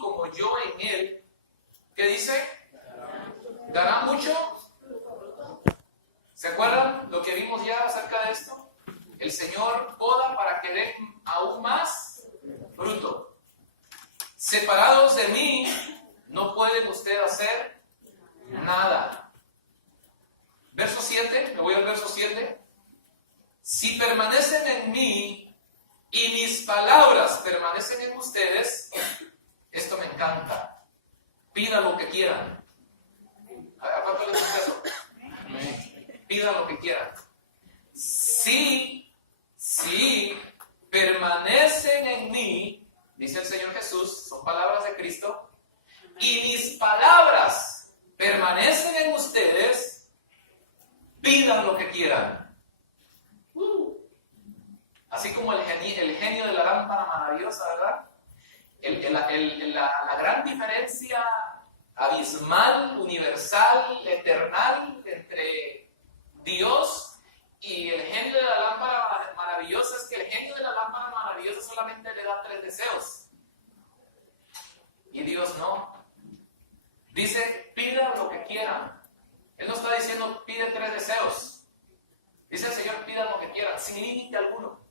como yo en él, ¿qué dice? ¿Dará mucho? ¿Se acuerdan lo que vimos ya acerca de esto? El Señor poda para que den aún más fruto. Separados de mí, no pueden ustedes hacer nada. Verso 7, me voy al verso 7. Si permanecen en mí y mis palabras permanecen en ustedes, esto me encanta. Pidan lo que quieran. ¿A cuánto les gusta eso? Pidan lo que quieran. Si permanecen en mí, dice el Señor Jesús, son palabras de Cristo, y mis palabras permanecen en ustedes, pidan lo que quieran. Así como el genio de la lámpara maravillosa, ¿verdad? La gran diferencia abismal, universal, eternal entre Dios y el genio de la lámpara maravillosa es que el genio de la lámpara maravillosa solamente le da 3 deseos. Y Dios no. Dice, pidan lo que quieran. Él no está diciendo, pide 3 deseos. Dice el Señor, pidan lo que quieran, sin límite alguno.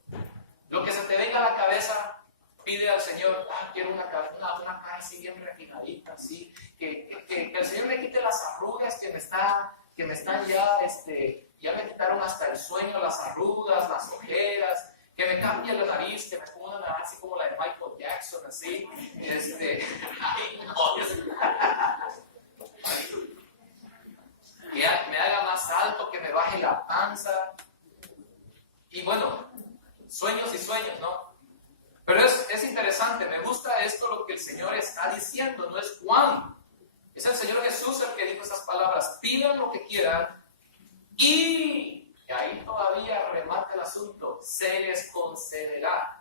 Lo que se te venga a la cabeza, pide al Señor, quiero una cara así bien refinadita, así, que el Señor me quite las arrugas que me están ya, ya me quitaron hasta el sueño, las arrugas, las ojeras, que me cambie la nariz, que me ponga una nariz así como la de Michael Jackson, así, ay, no, que me haga más alto, que me baje la panza, y bueno, sueños y sueños, ¿no? Pero es interesante, me gusta esto lo que el Señor está diciendo, no es Juan, es el Señor Jesús el que dijo esas palabras, pidan lo que quieran y ahí todavía remata el asunto, se les concederá.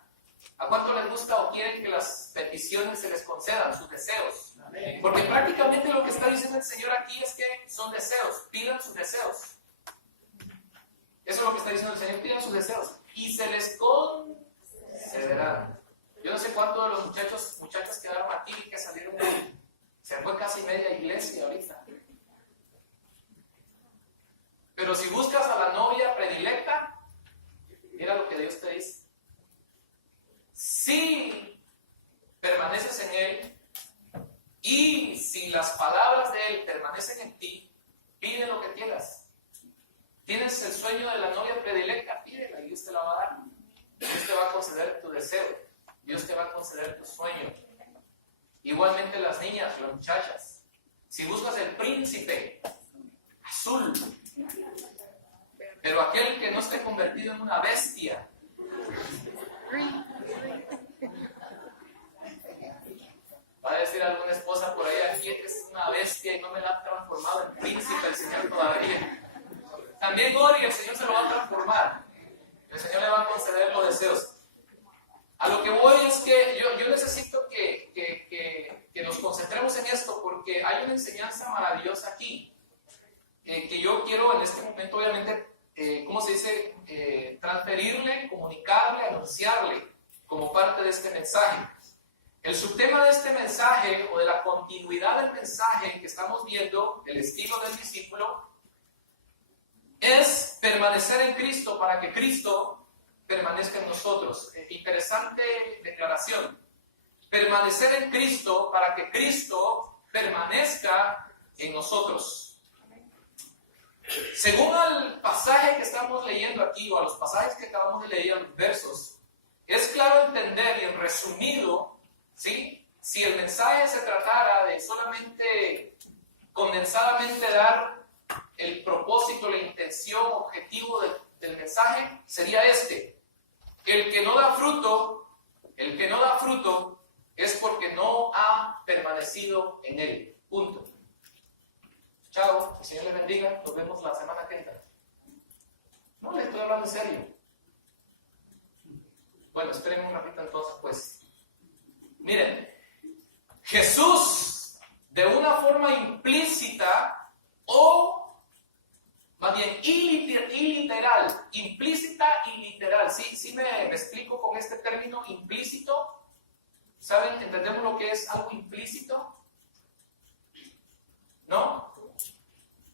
¿A cuánto les gusta o quieren que las peticiones se les concedan, sus deseos? Amén. Porque prácticamente lo que está diciendo el Señor aquí es que son deseos, pidan sus deseos. Eso es lo que está diciendo el Señor, pidan sus deseos y se les concederán. Yo no sé cuántos de los muchachos quedaron aquí y que salieron, se fue casi media iglesia ahorita. Pero si buscas a la novia predilecta, mira lo que Dios te dice. Si permaneces en Él y si las palabras de Él permanecen en ti, pide lo que quieras. Tienes el sueño de la novia predilecta, pídela y Dios te la va a dar. Dios te va a conceder tu deseo. Dios te va a conceder tu sueño. Igualmente las niñas, las muchachas. Si buscas el príncipe azul, pero aquel que no esté convertido en una bestia, va a decir alguna esposa por ahí, aquí es una bestia y no me la ha transformado en príncipe el Señor todavía. También ore y el Señor se lo va a transformar. El Señor le va a conceder los deseos. A lo que voy es que yo necesito que nos concentremos en esto porque hay una enseñanza maravillosa aquí que yo quiero en este momento obviamente, ¿cómo se dice? Transferirle, comunicarle, anunciarle como parte de este mensaje. El subtema de este mensaje o de la continuidad del mensaje que estamos viendo, el estilo del discípulo, es permanecer en Cristo para que Cristo permanezca en nosotros. Interesante declaración. Permanecer en Cristo para que Cristo permanezca en nosotros. Según el pasaje que estamos leyendo aquí, o a los pasajes que acabamos de leer, los versos, es claro entender y en resumido, ¿sí? Si el mensaje se tratara de solamente condensadamente dar el propósito, la intención, objetivo del mensaje, sería este. El que no da fruto es porque no ha permanecido en él. Punto. Chao, el Señor les bendiga, nos vemos la semana que entra. No, les estoy hablando en serio. Bueno, esperen un ratito entonces, pues. Miren, Jesús, de una forma implícita o más bien iliteral, implícita y literal. ¿Sí me explico con este término implícito? ¿Saben? ¿Entendemos lo que es algo implícito? ¿No?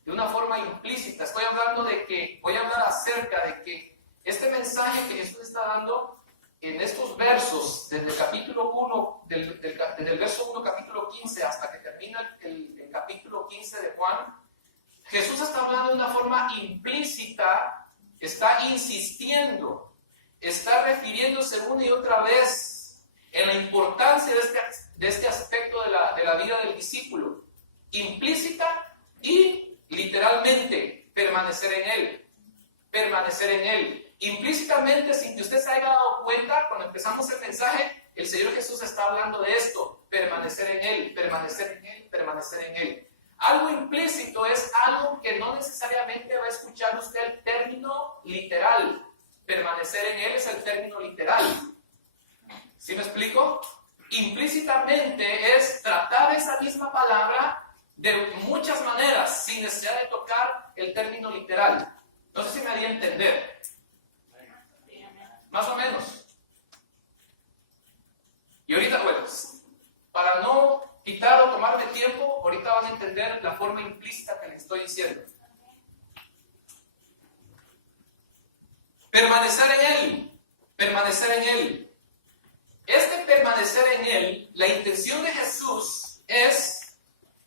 De una forma implícita. Estoy hablando de que, voy a hablar acerca de que este mensaje que Jesús está dando en estos versos, desde el capítulo 1, desde el verso 1, capítulo 15, hasta que termina el capítulo 15 de Juan, Jesús está hablando de una forma implícita, está insistiendo, está refiriéndose una y otra vez en la importancia de este aspecto de la vida del discípulo, implícita y literalmente, permanecer en él, permanecer en él. Implícitamente, sin que usted se haya dado cuenta, cuando empezamos el mensaje, el Señor Jesús está hablando de esto, permanecer en él, permanecer en él, permanecer en él. Algo implícito es algo que no necesariamente va a escuchar usted el término literal. Permanecer en él es el término literal. ¿Sí me explico? Implícitamente es tratar esa misma palabra de muchas maneras, sin necesidad de tocar el término literal. No sé si me di a entender. Más o menos. Y ahorita, bueno, para no quitar o tomarme tiempo, ahorita van a entender la forma implícita que les estoy diciendo. Permanecer en él, permanecer en él. Este permanecer en él, la intención de Jesús es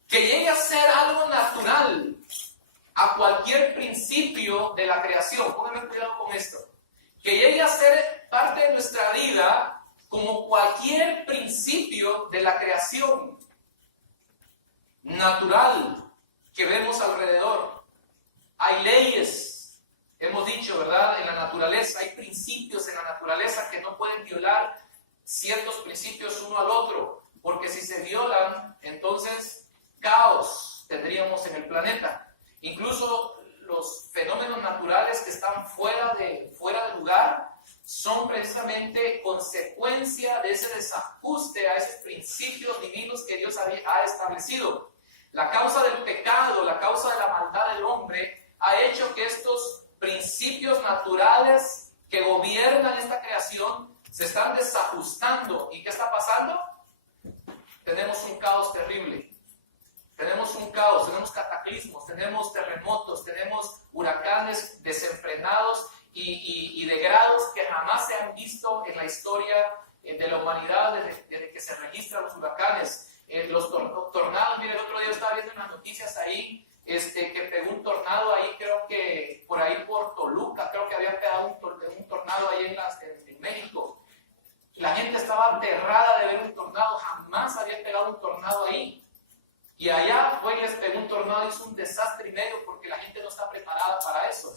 que llegue a ser algo natural a cualquier principio de la creación. Pónganme cuidado con esto. Que llegue a ser parte de nuestra vida como cualquier principio de la creación natural que vemos alrededor. Hay leyes, hemos dicho, ¿verdad? En la naturaleza, hay principios en la naturaleza que no pueden violar ciertos principios uno al otro, porque si se violan, entonces caos tendríamos en el planeta. Incluso los fenómenos naturales que están fuera de lugar son precisamente consecuencia de ese desajuste a esos principios divinos que Dios ha establecido. La causa del pecado, la causa de la maldad del hombre ha hecho que estos principios naturales que gobiernan esta creación se están desajustando. ¿Y qué está pasando? Tenemos un caos terrible. Tenemos un caos, tenemos cataclismos, tenemos terremotos, tenemos huracanes desenfrenados y de grados que jamás se han visto en la historia de la humanidad desde que se registran los huracanes. Los tornados, mire, el otro día estaba viendo unas noticias ahí, que pegó un tornado ahí, creo que por ahí por Toluca, creo que había pegado un tornado ahí en México. La gente estaba aterrada de ver un tornado, jamás había pegado un tornado ahí. Y allá fue y les pegó un tornado, hizo un desastre y medio porque la gente no está preparada para eso.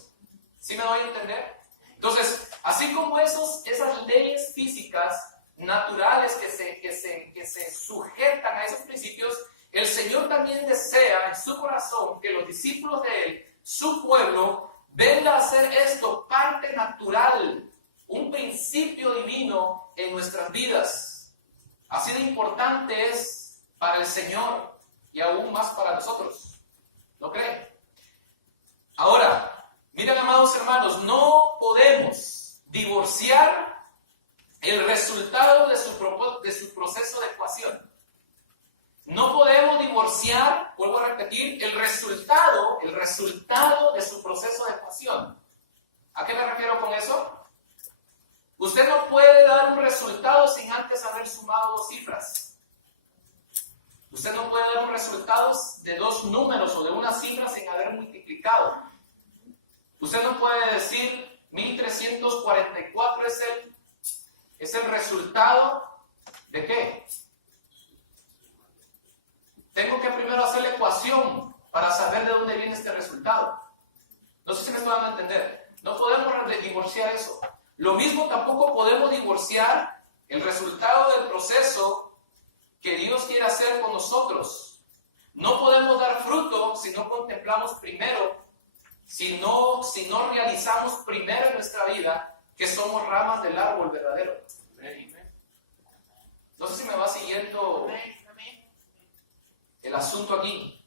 ¿Sí me doy a entender? Entonces, así como esas leyes físicas naturales que se sujetan a esos principios, el Señor también desea en su corazón que los discípulos de Él, su pueblo, venga a hacer esto parte natural, un principio divino en nuestras vidas. Así de importante es para el Señor y aún más para nosotros. ¿No creen? Ahora, miren, amados hermanos, no podemos divorciar el resultado de su proceso de ecuación. No podemos divorciar, vuelvo a repetir, el resultado de su proceso de ecuación. ¿A qué me refiero con eso? Usted no puede dar un resultado sin antes haber sumado dos cifras. Usted no puede dar un resultado de dos números o de una cifra sin haber multiplicado. Usted no puede decir 1344 es el resultado de ¿qué? Tengo que primero hacer la ecuación para saber de dónde viene este resultado. No sé si me estoy dando a entender. No podemos divorciar eso. Lo mismo tampoco podemos divorciar el resultado del proceso que Dios quiere hacer con nosotros. No podemos dar fruto si no contemplamos primero, si no realizamos primero en nuestra vida que somos ramas del árbol verdadero. No sé si me va siguiendo el asunto aquí.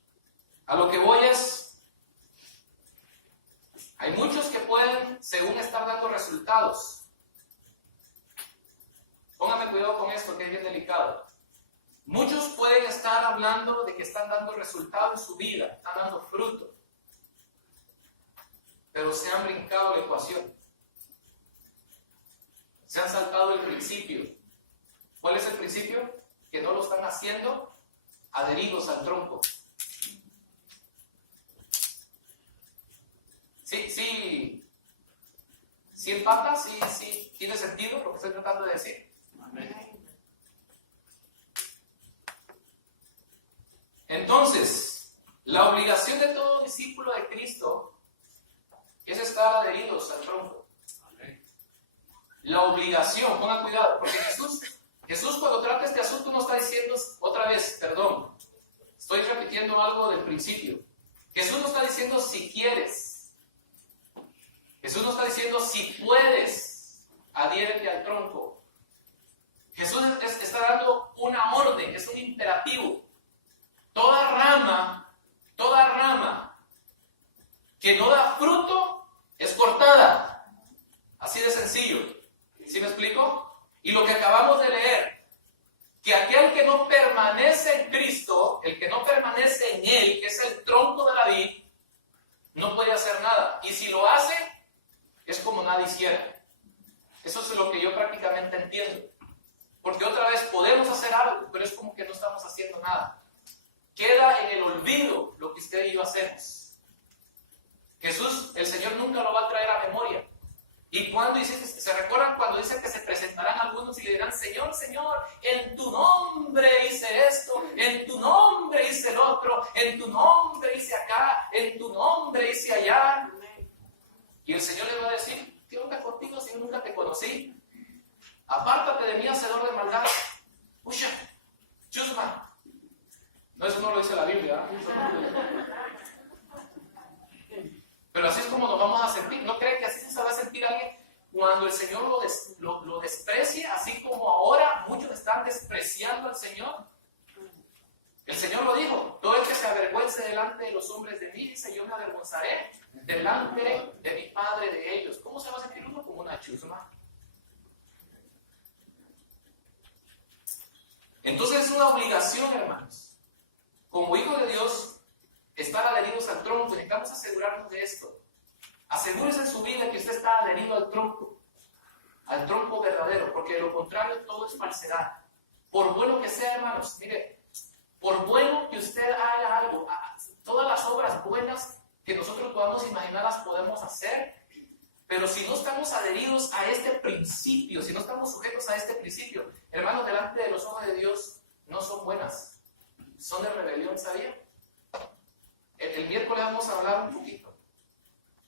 A lo que voy es, hay muchos que pueden, según estar dando resultados. Póngame cuidado con esto, que es bien delicado. Muchos pueden estar hablando de que están dando resultado en su vida, están dando fruto, pero se han brincado la ecuación. Se han saltado el principio. ¿Cuál es el principio? Que no lo están haciendo adheridos al tronco. Sí empata, sí tiene sentido lo que estoy tratando de decir. Amén. Entonces, la obligación de todo discípulo de Cristo es estar adheridos al tronco. Amén. La obligación, pongan cuidado, porque Jesús cuando trata este asunto no está diciendo, otra vez, perdón, estoy repitiendo algo del principio. Jesús no está diciendo si quieres. Jesús no está diciendo si puedes, adhiérete al tronco. Jesús está dando una orden, es un imperativo. Toda rama que no da fruto es cortada. Así de sencillo. ¿Sí me explico? Y lo que acabamos de leer, que aquel que no permanece en Cristo, el que no permanece en Él, que es el tronco de la vid, no puede hacer nada. Y si lo hace, es como nada hiciera. Eso es lo que yo prácticamente entiendo. Porque otra vez podemos hacer algo, pero es como que no estamos haciendo nada. Queda en el olvido lo que usted y yo hacemos. Jesús, el Señor nunca lo va a traer a memoria. Y cuando dice, ¿se recuerdan cuando dicen que se presentarán algunos y le dirán, Señor, Señor, en tu nombre hice esto, en tu nombre hice el otro, en tu nombre hice acá, en tu nombre hice allá? Y el Señor le va a decir, ¿qué onda contigo si yo nunca te conocí? Apártate de mí, hacedor de maldad. Usha, chusma. No, eso no lo dice la Biblia, pero así es como nos vamos a sentir. ¿No cree que así se va a sentir alguien cuando el Señor lo desprecie? Así como ahora muchos están despreciando al Señor. El Señor lo dijo, todo el que se avergüence delante de los hombres de mí, dice, yo me avergonzaré delante de mi Padre de ellos. ¿Cómo se va a sentir uno? Como una chusma. Entonces es una obligación, hermanos, como hijos de Dios, estar adheridos al tronco. Necesitamos asegurarnos de esto. Asegúrese en su vida que usted está adherido al tronco verdadero, porque de lo contrario todo es falsedad. Por bueno que sea, hermanos, mire, por bueno que usted haga algo, todas las obras buenas que nosotros podamos imaginar las podemos hacer, pero si no estamos adheridos a este principio, si no estamos sujetos a este principio, hermanos, delante de los ojos de Dios no son buenas, son de rebelión, ¿sabía? El miércoles vamos a hablar un poquito,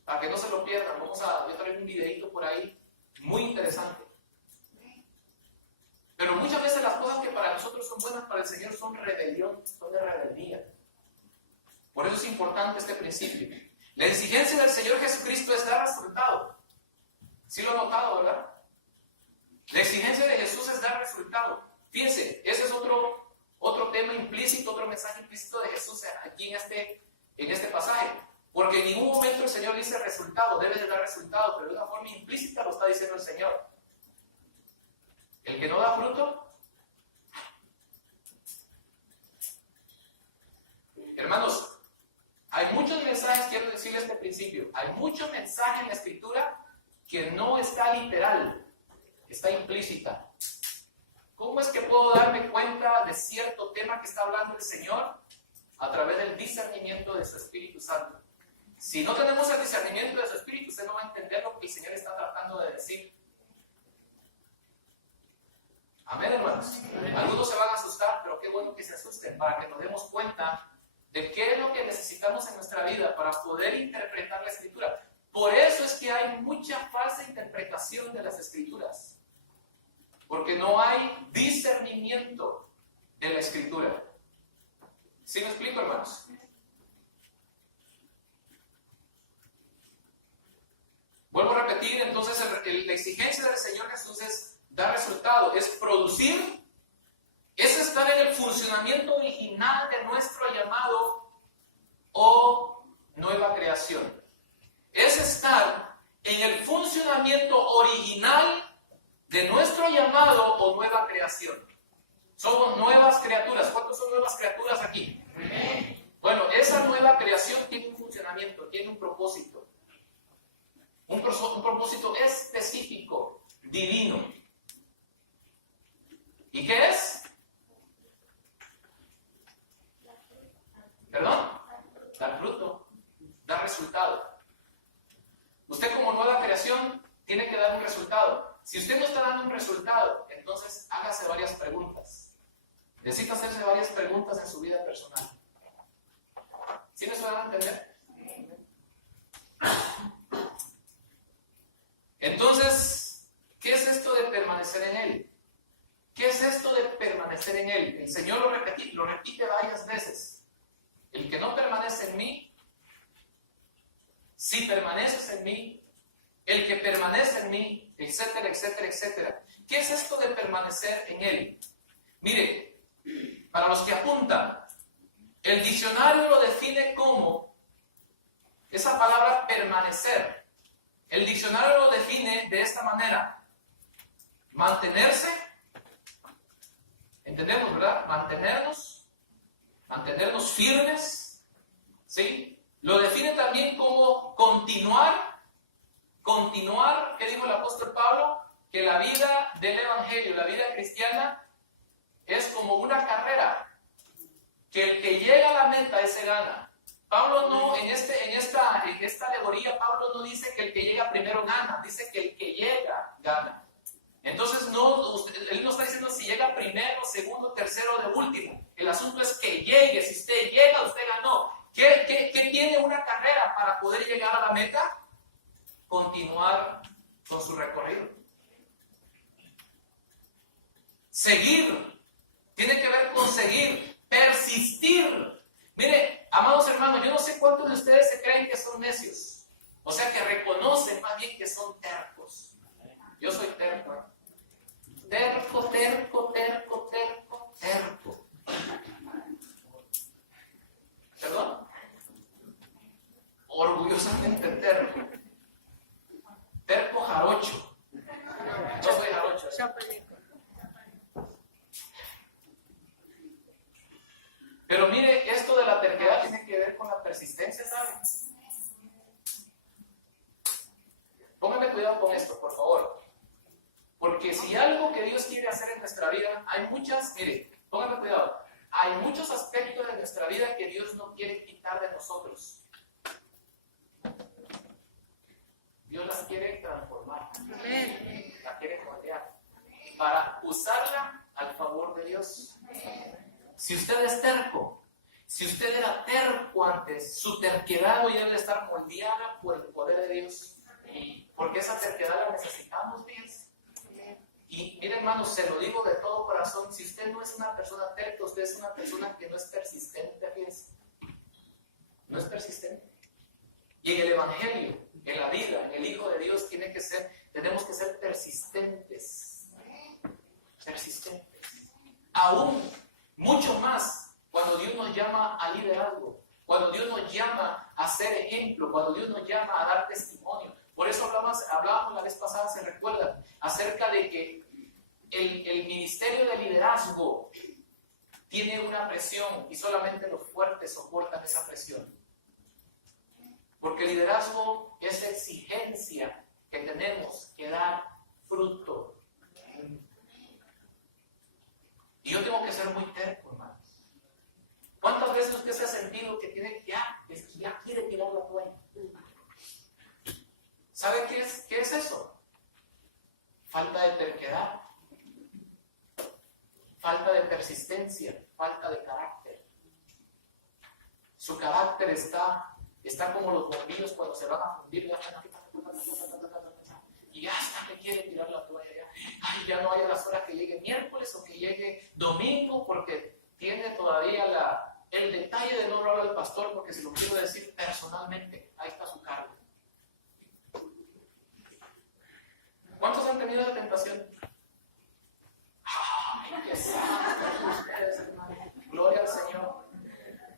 para que no se lo pierdan. Yo traigo un videito por ahí muy interesante. Pero muchas veces las cosas que para nosotros son buenas, para el Señor son rebelión, son de rebeldía. Por eso es importante este principio. La exigencia del Señor Jesucristo es dar resultado. ¿Sí lo han notado, verdad? La exigencia de Jesús es dar resultado. Fíjense, ese es otro tema implícito, otro mensaje implícito de Jesús aquí en este pasaje. Porque en ningún momento el Señor dice resultado, debe de dar resultado, pero de una forma implícita lo está diciendo el Señor. El que no da fruto, hermanos, hay muchos mensajes, quiero decirles este principio, hay mucho mensaje en la Escritura que no está literal, está implícita. ¿Cómo es que puedo darme cuenta de cierto tema que está hablando el Señor? A través del discernimiento de su Espíritu Santo. Si no tenemos el discernimiento de su Espíritu, usted no va a entender lo que el Señor está tratando de decir. Amén, hermanos. Algunos se van a asustar, pero qué bueno que se asusten para que nos demos cuenta de qué es lo que necesitamos en nuestra vida para poder interpretar la Escritura. Por eso es que hay mucha falsa interpretación de las Escrituras, porque no hay discernimiento de la Escritura. ¿Sí me explico, hermanos? Vuelvo a repetir, entonces la exigencia del Señor Jesús es dar resultado, es producir, es estar en el funcionamiento original de nuestro llamado o nueva creación. Es estar en el funcionamiento original de nuestro llamado o nueva creación. Somos nuevas criaturas. ¿Cuántos son nuevas criaturas aquí? Bueno, esa nueva creación tiene un funcionamiento, tiene un propósito. Un propósito específico, divino. ¿Y qué es? ¿Perdón? Dar fruto, dar resultado. Usted como nueva creación tiene que dar un resultado. Si usted no está dando un resultado, entonces hágase varias preguntas. Necesita hacerse varias preguntas en su vida personal. ¿Sí me van a entender? Entonces, ¿qué es esto de permanecer en Él? ¿Qué es esto de permanecer en Él? El Señor lo repite varias veces. El que no permanece en mí, si permaneces en mí, el que permanece en mí, etcétera, etcétera, etcétera. ¿Qué es esto de permanecer en Él? Mire, para los que apuntan, el diccionario lo define como esa palabra permanecer. El diccionario lo define de esta manera: mantenerse, entendemos, ¿verdad? Mantenernos firmes, ¿sí? Lo define también como continuar, ¿qué dijo el apóstol Pablo? Que la vida del evangelio, la vida cristiana, es como una carrera, que el que llega a la meta, ese gana. Pablo no, en esta alegoría, Pablo no dice que el que llega primero gana, dice que el que llega gana. Entonces, él no está diciendo si llega primero, segundo, tercero, de último. El asunto es que llegue. Si usted llega, usted ganó. ¿Qué tiene una carrera para poder llegar a la meta? Continuar con su recorrido. Seguir. Tiene que ver con seguir. Persistir. Mire, amados hermanos, yo no sé cuántos de ustedes se creen que son necios. O sea, que reconocen más bien que son tercos. Yo soy terco. Terco. ¿Perdón? Orgullosamente terco. Terco jarocho. Yo soy jarocho. Pero mire, esto de la terquedad tiene que ver con la persistencia, ¿saben? Pónganme cuidado con esto, por favor. Porque si algo que Dios quiere hacer en nuestra vida, pónganme cuidado. Hay muchos aspectos de nuestra vida que Dios no quiere quitar de nosotros. Dios las quiere transformar. Las quiere moldear. Para usarla al favor de Dios. Si usted es terco, si usted era terco antes, su terquedad hoy debe estar moldeada por el poder de Dios. Porque esa terquedad la necesitamos, fíjense. Y miren, hermanos, se lo digo de todo corazón, si usted no es una persona terca, usted es una persona que no es persistente, fíjense. No es persistente. Y en el Evangelio, en la vida, en el Hijo de Dios, tenemos que ser persistentes. Persistentes. Aún, mucho más, cuando Dios nos llama a liderazgo, cuando Dios nos llama a ser ejemplo, cuando Dios nos llama a dar testimonio. Por eso hablábamos la vez pasada, se recuerdan, acerca de que el ministerio de liderazgo tiene una presión y solamente los fuertes soportan esa presión. Porque el liderazgo es exigencia que tenemos que dar fruto. Y yo tengo que ser muy terco, hermanos. ¿Cuántas veces usted se ha sentido que ya quiere tirar la toalla? ¿Sabe qué es eso? Falta de terquedad, falta de persistencia, falta de carácter. Su carácter está como los bombillos cuando se van a fundir y ya hasta que quiere tirar la toalla. Ya no hay a las horas que llegue miércoles o que llegue domingo, porque tiene todavía el detalle de no hablar al pastor, porque se lo quiero decir personalmente. Ahí está su cargo. ¿Cuántos han tenido la tentación? ¡Ay, qué santos ustedes, hermano! Gloria al Señor.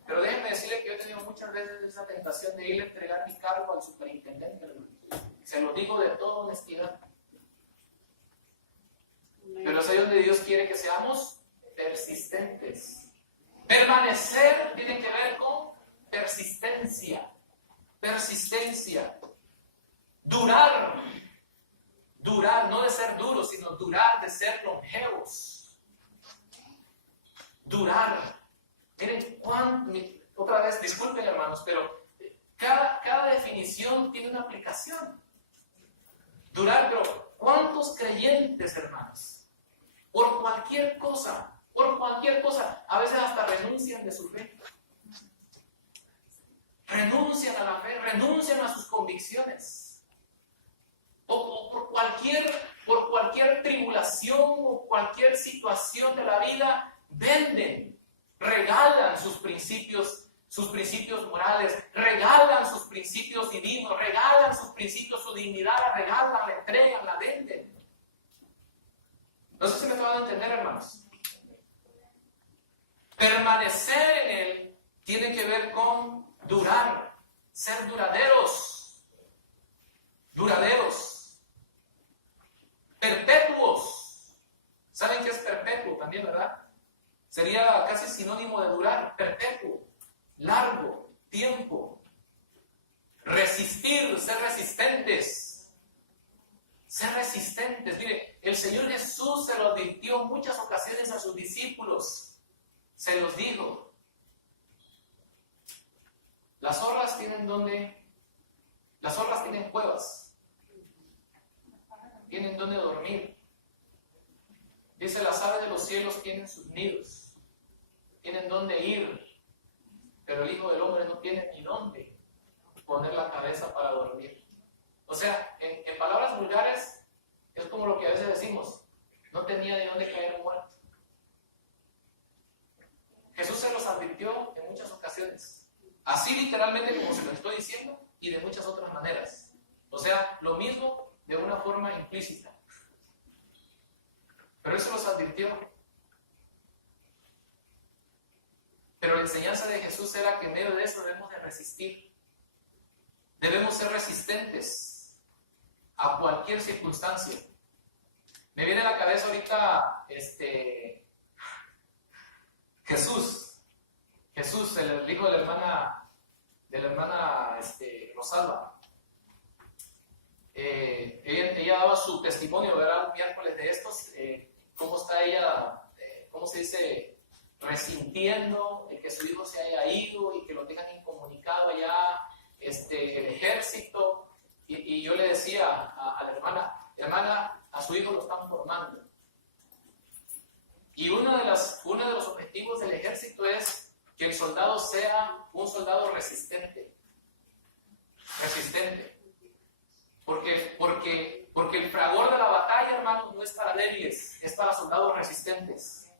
Pero déjenme decirle que yo he tenido muchas veces esa tentación de ir a entregar mi cargo al superintendente, hermano. Se lo digo de toda honestidad. Pero es ahí donde Dios quiere que seamos persistentes. Permanecer tiene que ver con persistencia. Persistencia. Durar. Durar, no de ser duros, sino durar, de ser longevos. Durar. Miren, otra vez, disculpen hermanos, pero cada definición tiene una aplicación. Durar, pero ¿cuántos creyentes, hermanos? Por cualquier cosa, a veces hasta renuncian de su fe. Renuncian a la fe, renuncian a sus convicciones. O por cualquier tribulación o cualquier situación de la vida, venden, regalan sus principios morales, regalan sus principios divinos, regalan sus principios, su dignidad, la regalan, la entregan, la venden. No sé si me acaban de entender, hermanos. Permanecer en Él tiene que ver con durar, ser duraderos, perpetuos. ¿Saben qué es perpetuo también, verdad? Sería casi sinónimo de durar, perpetuo, largo, tiempo. Resistir, ser resistentes. Ser resistentes. Mire, el Señor Jesús se lo advirtió en muchas ocasiones a sus discípulos. Se los dijo. Las zorras tienen cuevas. Tienen donde dormir. Dice, las aves de los cielos tienen sus nidos. Tienen donde ir. Pero el Hijo del Hombre no tiene ni dónde poner la cabeza para dormir. O sea, en palabras vulgares, es como lo que a veces decimos, no tenía de dónde caer muerto. Jesús se los advirtió en muchas ocasiones. Así literalmente como se lo estoy diciendo y de muchas otras maneras. O sea, lo mismo de una forma implícita. Pero Él se los advirtió. Pero la enseñanza de Jesús era que en medio de eso debemos de resistir. Debemos ser resistentes a cualquier circunstancia. Me viene a la cabeza ahorita Jesús, el hijo de la hermana Rosalba. Ella daba su testimonio, ¿verdad? Un miércoles de estos, cómo está ella, cómo se dice, resintiendo de que su hijo se haya ido y que lo tengan incomunicado allá el ejército. Y yo le decía a la hermana, a su hijo lo están formando. Y uno de los objetivos del ejército es que el soldado sea un soldado resistente. Porque el fragor de la batalla, hermanos, no es para débiles, es para soldados resistentes.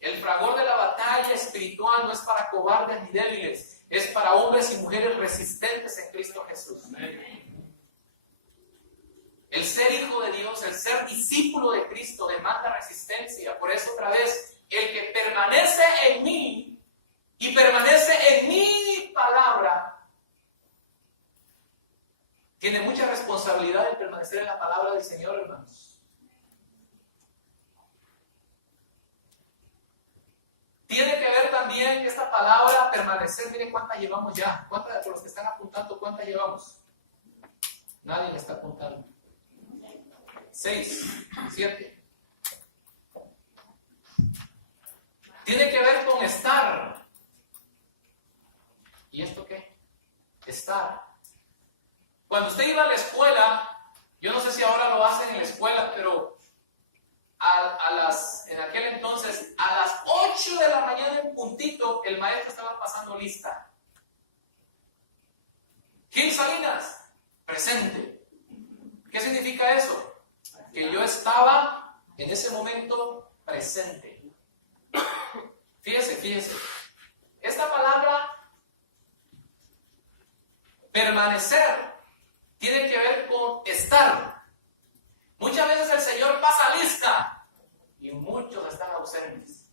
El fragor de la batalla espiritual no es para cobardes ni débiles, es para hombres y mujeres resistentes en Cristo Jesús. El ser hijo de Dios, el ser discípulo de Cristo demanda resistencia. Por eso otra vez, el que permanece en mí y permanece en mi palabra, tiene mucha responsabilidad de permanecer en la palabra del Señor, hermanos. Tiene que ver también esta palabra permanecer. Miren cuántas llevamos ya. ¿Cuántas, por los que están apuntando, cuántas llevamos? Nadie me está apuntando. 6, 7. Tiene que ver con estar. ¿Y esto qué? Estar. Cuando usted iba a la escuela, yo no sé si ahora lo hacen en la escuela, pero en aquel entonces, a las 8 de la mañana en puntito, el maestro estaba pasando lista. Gil Salinas, presente. ¿Qué significa eso? Que yo estaba en ese momento presente. Fíjese. Esta palabra permanecer tiene que ver con estar. Muchas veces el Señor pasa lista y muchos están ausentes.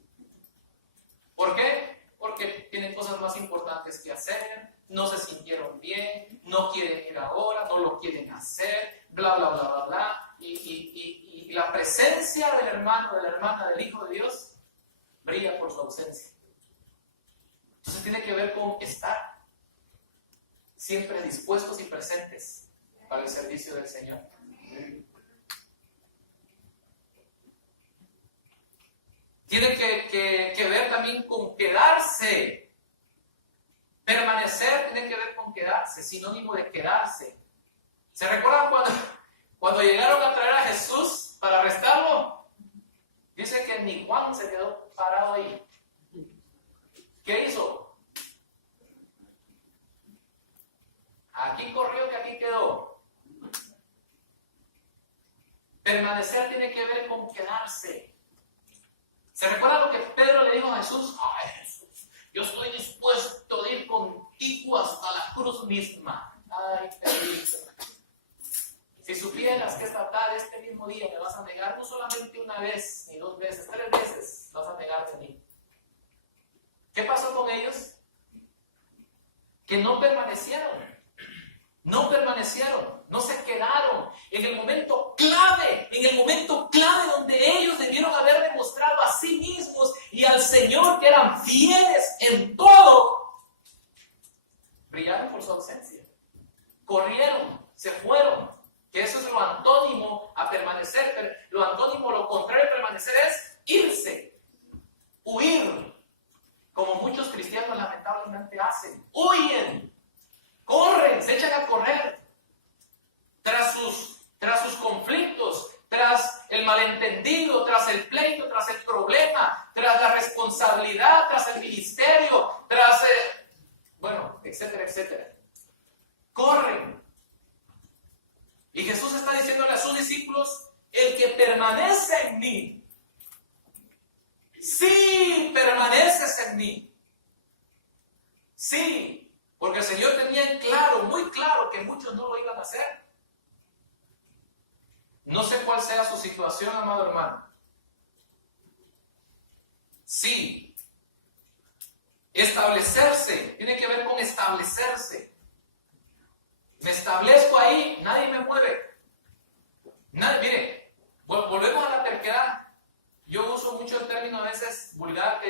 ¿Por qué? Porque tienen cosas más importantes que hacer, no se sintieron bien, no quieren ir ahora, no lo quieren hacer, bla, bla, bla, bla, bla. Y la presencia del hermano, de la hermana, del Hijo de Dios brilla por su ausencia. Entonces tiene que ver con estar siempre dispuestos y presentes para el servicio del Señor. Tiene que ver también con quedarse. Permanecer tiene que ver con quedarse, sinónimo de quedarse. ¿Se recuerdan cuando llegaron a traer a Jesús para arrestarlo? Dice que ni Juan se quedó parado ahí. ¿Qué hizo? Aquí corrió, que aquí quedó. Permanecer tiene que ver con quedarse. ¿Se recuerda lo que Pedro le dijo a Jesús? Ay, Jesús, yo estoy dispuesto a ir contigo hasta la cruz misma. Ay, Pedrito. Si supieras que esta tarde, este mismo día, me vas a negar no solamente una vez, ni 2 veces, 3 veces vas a negar de mí. ¿Qué pasó con ellos? Que no permanecieron. No se quedaron en el momento clave donde ellos debieron haber demostrado a sí mismos y al Señor que eran fieles en todo. Brillaron por su ausencia. Corrieron, se fueron. Que eso es lo antónimo a permanecer. Pero lo antónimo, lo contrario de permanecer es irse, huir. Como muchos cristianos lamentablemente hacen. Huyen, corren, se echan a correr. Tras sus conflictos, tras el malentendido, tras el pleito, tras el problema, tras la responsabilidad, tras el ministerio, etcétera, etcétera. Corren. Y Jesús está diciéndole a sus discípulos, el que permanece en mí, sí, permaneces en mí. Sí, porque el Señor tenía en claro, muy claro, que muchos no lo iban a hacer. No sé cuál sea su situación, amado hermano. Sí, establecerse, tiene que ver con establecerse. Me establezco ahí, nadie me mueve. Mire, volvemos a la terquedad. Yo uso mucho el término a veces vulgar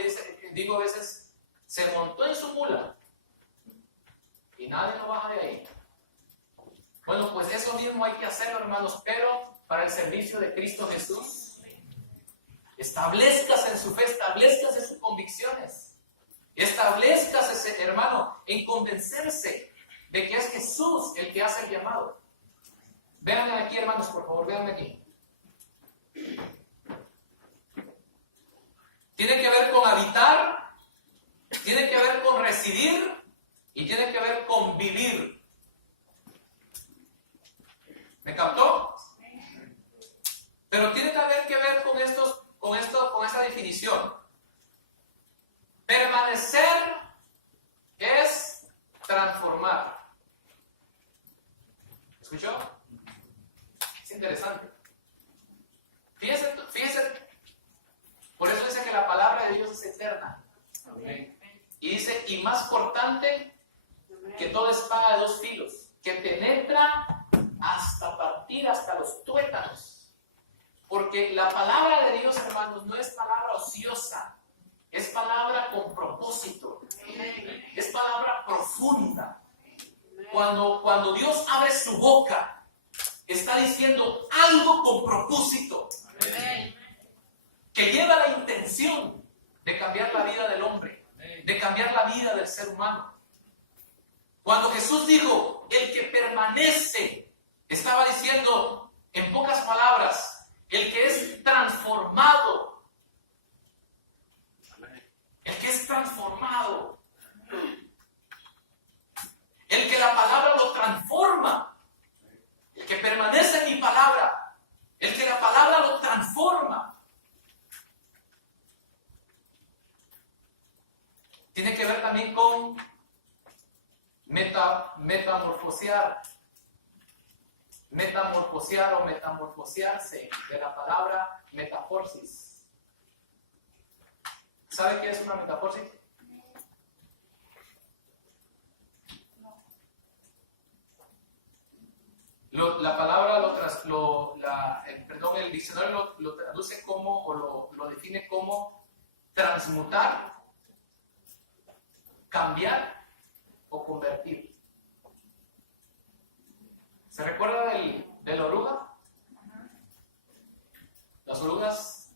digo a veces, se montó en su mula y nadie lo baja de ahí. Bueno, pues eso mismo hay que hacerlo, hermanos, pero para el servicio de Cristo Jesús. Establezcase en su fe, establezcase en sus convicciones. Establezcase, hermano, en convencerse de que es Jesús el que hace el llamado. Véanme aquí, hermanos, por favor, véanme aquí. Tiene que ver con habitar, tiene que ver con residir y tiene que ver con vivir. ¿Me captó? Pero tiene también que ver con esta definición. Permanecer es transformar. ¿Escuchó? Es interesante. Fíjese, por eso dice que la palabra de Dios es eterna. Amén. Y dice, y más cortante que toda espada de 2 filos, que penetra hasta los tuétanos. Porque la palabra de Dios, hermanos, no es palabra ociosa, es palabra con propósito, es palabra profunda. Cuando Dios abre su boca, está diciendo algo con propósito, que lleva la intención de cambiar la vida del hombre, de cambiar la vida del ser humano. Cuando Jesús dijo, el que permanece, estaba diciendo, en pocas palabras, el que es transformado. El que es transformado. El que la palabra lo transforma. El que permanece en mi palabra. El que la palabra lo transforma. Tiene que ver también con metamorfosear. Metamorfosear o metamorfosearse, de la palabra metaforsis. ¿Sabe qué es una metaforsis? La palabra el diccionario lo traduce como, o lo define como transmutar, cambiar o convertir. ¿Se recuerda de la oruga? Las orugas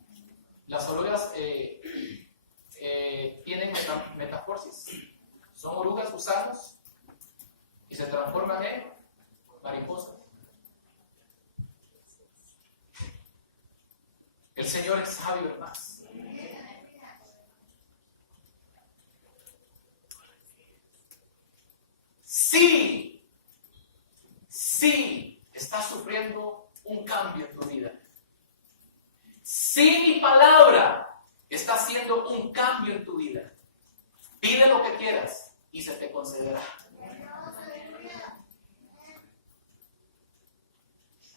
tienen metamorfosis. Son orugas gusanos y se transforman en mariposas. El Señor es sabio, hermanos. Sí, estás sufriendo un cambio en tu vida. Si mi palabra está haciendo un cambio en tu vida, pide lo que quieras y se te concederá.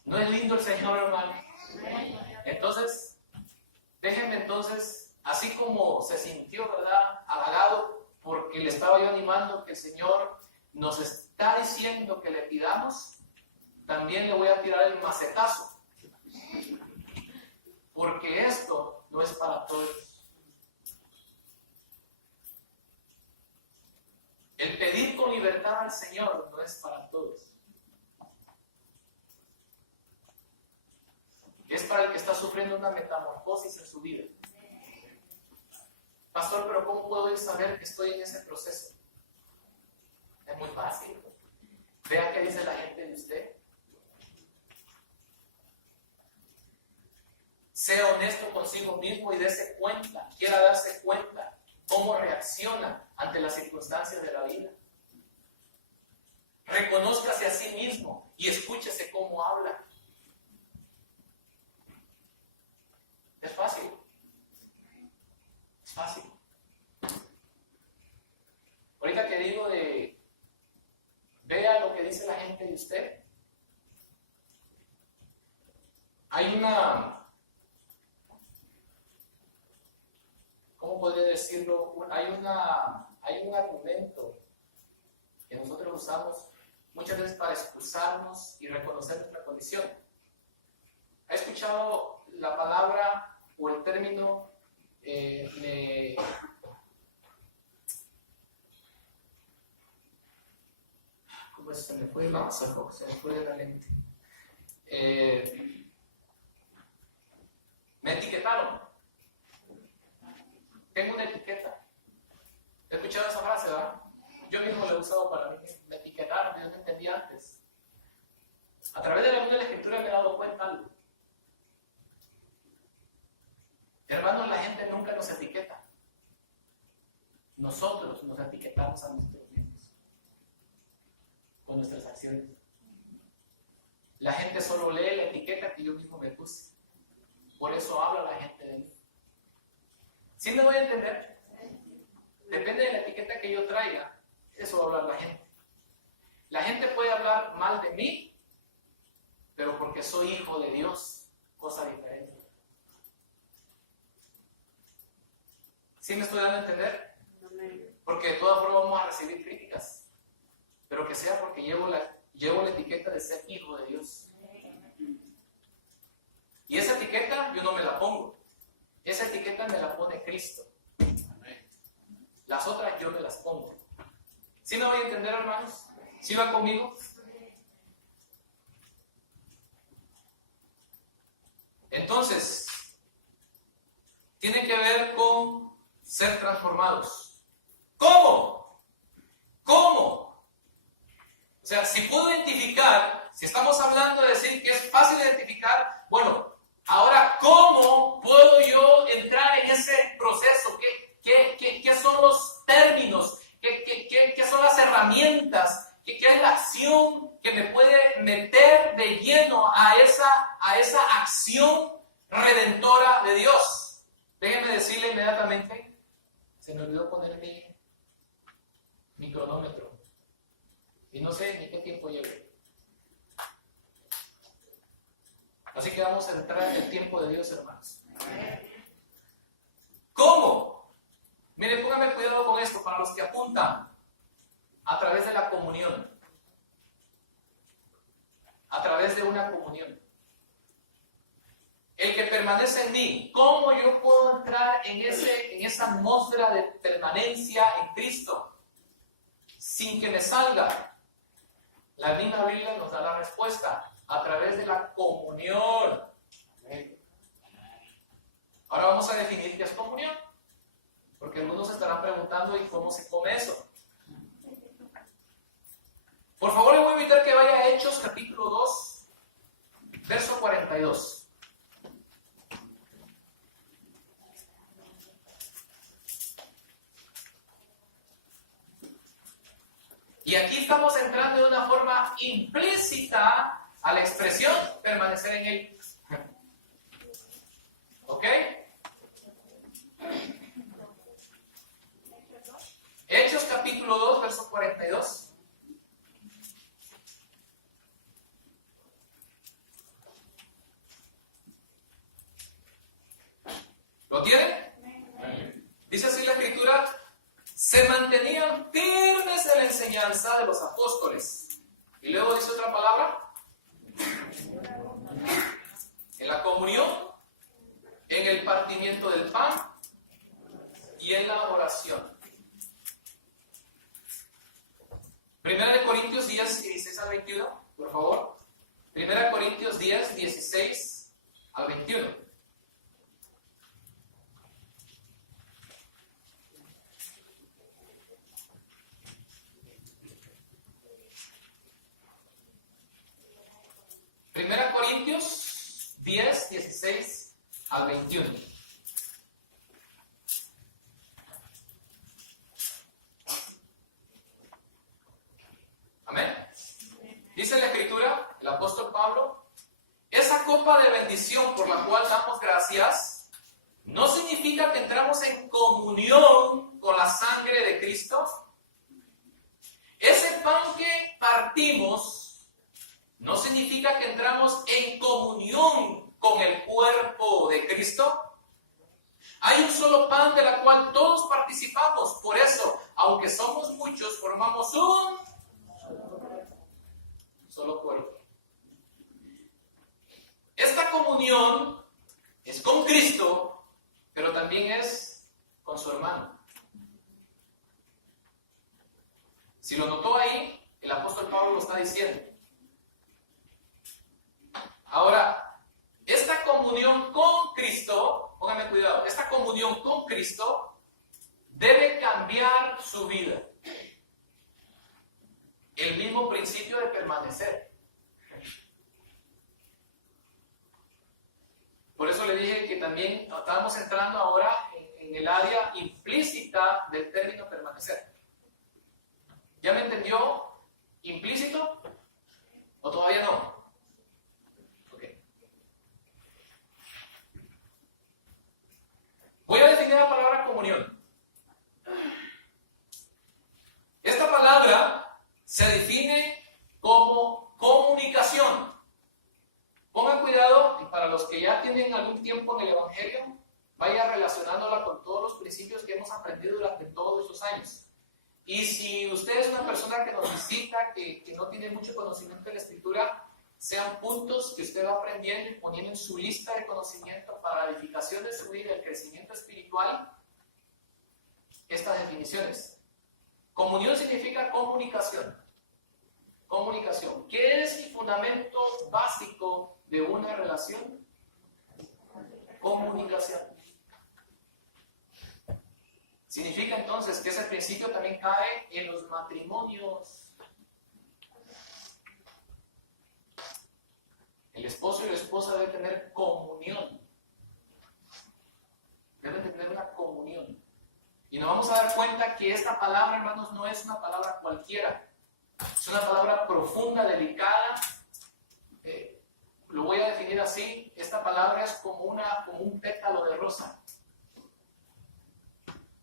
¿No es lindo el Señor, hermano? Entonces, déjenme así como se sintió, ¿verdad?, halagado, porque le estaba yo animando que el Señor nos está diciendo que le pidamos, también le voy a tirar el macetazo. Porque esto no es para todos. El pedir con libertad al Señor no es para todos. Es para el que está sufriendo una metamorfosis en su vida. Pastor, pero ¿cómo puedo yo saber que estoy en ese proceso? Es muy fácil. Vea qué dice la gente de usted. Sea honesto consigo mismo y dése cuenta, quiera darse cuenta cómo reacciona ante las circunstancias de la vida. Reconózcase a sí mismo y escúchese cómo habla. Es fácil. Es fácil. Ahorita que digo vea lo que dice la gente de usted. Hay ¿cómo podría decirlo? Hay un argumento que nosotros usamos muchas veces para excusarnos y reconocer nuestra condición. ¿Ha escuchado la palabra o el término ¿cómo es? Se me fue de la mente. Me etiquetaron. Tengo una etiqueta. ¿He escuchado esa frase, verdad? Yo mismo la he usado para mí. Me etiquetaron, yo no entendía antes. A través de la Biblia de la Escritura me he dado cuenta algo. Hermanos, la gente nunca nos etiqueta. Nosotros nos etiquetamos a nosotros mismos con nuestras acciones. La gente solo lee la etiqueta que yo mismo me puse. Por eso habla la gente de mí. ¿Sí me voy a entender? Depende de la etiqueta que yo traiga, eso va a hablar la gente. La gente puede hablar mal de mí, pero porque soy hijo de Dios, cosa diferente. ¿Sí me estoy dando a entender? Porque de todas formas vamos a recibir críticas, pero que sea porque llevo la etiqueta de ser hijo de Dios. Y esa etiqueta yo no me la pongo. Esa etiqueta me la pone Cristo. Las otras yo me las pongo. ¿Sí me voy a entender, hermanos? ¿Sí van conmigo? Entonces, tiene que ver con ser transformados. ¿Cómo? ¿Cómo? O sea, si puedo identificar, si estamos hablando de decir que es fácil identificar, bueno, ahora, ¿cómo puedo yo entrar en ese proceso? ¿Qué son los términos? ¿Qué son las herramientas? ¿Qué es la acción que me puede meter de lleno a esa acción redentora de Dios? Déjenme decirle inmediatamente, se me olvidó poner mi cronómetro y no sé ni qué tiempo llevo. Así que vamos a entrar en el tiempo de Dios, hermanos. ¿Cómo? Miren, pónganme cuidado con esto para los que apuntan. A través de la comunión. A través de una comunión. el que permanece en mí. ¿Cómo yo puedo entrar en esa atmósfera de permanencia en Cristo sin que me salga? La misma Biblia nos da la respuesta a través de la comunión. Ahora vamos a definir qué es comunión, porque algunos estarán preguntando, ¿y cómo se come eso? Por favor, le voy a invitar que vaya a Hechos capítulo 2, verso 42. Y aquí estamos entrando de una forma implícita a la expresión permanecer en él. ¿Ok? Hechos capítulo 2, verso 42. ¿Lo tienen? Dice así la escritura: se mantenían firmes en la enseñanza de los apóstoles. Y luego dice otra palabra: en la comunión, en el partimiento del pan y en la oración. Primera de Corintios 10, 16 al 21, por favor. Primera de Corintios 10, 16 al 21. Primera Corintios 10, 16 al 21. Amén. Dice la escritura, el apóstol Pablo: esa copa de bendición por la cual damos gracias no significa que entramos en comunión con la sangre de Cristo. Ese pan que partimos no significa que entramos en comunión con el cuerpo de Cristo. Hay un solo pan de la cual todos participamos. Por eso, aunque somos muchos, formamos un solo cuerpo. Esta comunión es con Cristo, pero también es con su hermano. Si lo notó ahí, el apóstol Pablo lo está diciendo. Ahora, esta comunión con Cristo, póngame cuidado, esta comunión con Cristo debe cambiar su vida. El mismo principio de permanecer. Por eso le dije que también estamos entrando ahora en el área implícita del término permanecer. ¿Ya me entendió? ¿Implícito? ¿O todavía no? Voy a definir la palabra comunión. Esta palabra se define como comunicación. Pongan cuidado, y para los que ya tienen algún tiempo en el Evangelio, vaya relacionándola con todos los principios que hemos aprendido durante todos estos años. Y si usted es una persona que nos visita, que no tiene mucho conocimiento de la Escritura, sean puntos que usted va aprendiendo y poniendo en su lista de conocimiento para la edificación de su vida, el crecimiento espiritual, estas definiciones. Comunión significa comunicación. Comunicación. ¿Qué es el fundamento básico de una relación? Comunicación. Significa entonces que ese principio también cae en los matrimonios. El esposo y la esposa deben tener comunión. Deben tener una comunión. Y nos vamos a dar cuenta que esta palabra, hermanos, no es una palabra cualquiera. Es una palabra profunda, delicada. Lo voy a definir así. Esta palabra es como un pétalo de rosa.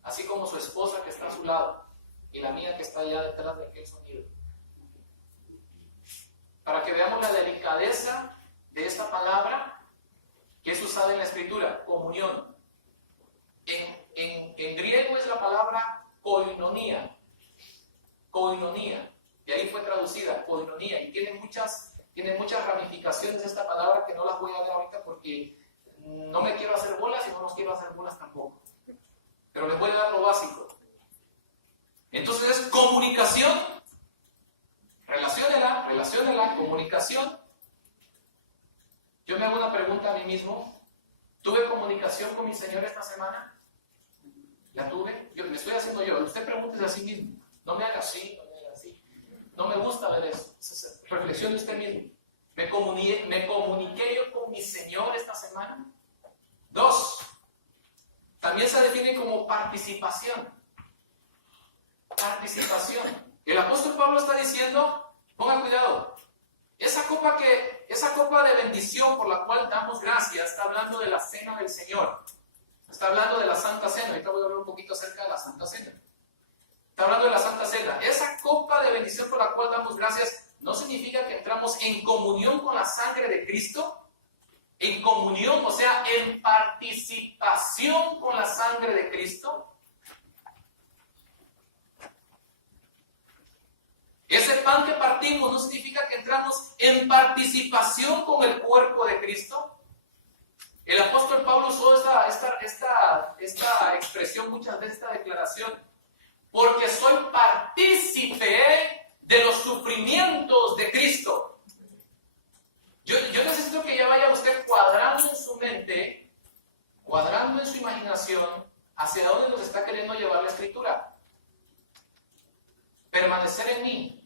Así como su esposa que está a su lado y la mía que está allá detrás de aquel sonido. Para que veamos la delicadeza de esta palabra que es usada en la Escritura, comunión. En griego es la palabra koinonia. Koinonia. Y ahí fue traducida, koinonia. Y tiene muchas ramificaciones esta palabra que no las voy a dar ahorita porque no me quiero hacer bolas y no nos quiero hacer bolas tampoco. Pero les voy a dar lo básico. Entonces es comunicación. Relaciónela, comunicación. Yo me hago una pregunta a mí mismo. ¿Tuve comunicación con mi Señor esta semana? ¿La tuve? Me estoy haciendo yo. Usted pregúntese a sí mismo. No me haga así, no me haga así. No me gusta ver eso. Reflexione usted mismo. ¿Me comuniqué yo con mi Señor esta semana? 2. También se define como participación. Participación. El apóstol Pablo está diciendo, pongan cuidado, esa copa de bendición por la cual damos gracias, está hablando de la cena del Señor. Está hablando de la Santa Cena. Ahorita voy a hablar un poquito acerca de la Santa Cena. Está hablando de la Santa Cena. Esa copa de bendición por la cual damos gracias no significa que entramos en comunión con la sangre de Cristo. En comunión, o sea, en participación con la sangre de Cristo. Ese pan que partimos no significa que entramos en participación con el cuerpo de Cristo. El apóstol Pablo usó esta expresión muchas veces, esta declaración. Porque soy partícipe de los sufrimientos de Cristo. Yo necesito que ya vaya usted cuadrando en su mente, cuadrando en su imaginación, hacia dónde nos está queriendo llevar la Escritura. Permanecer en mí.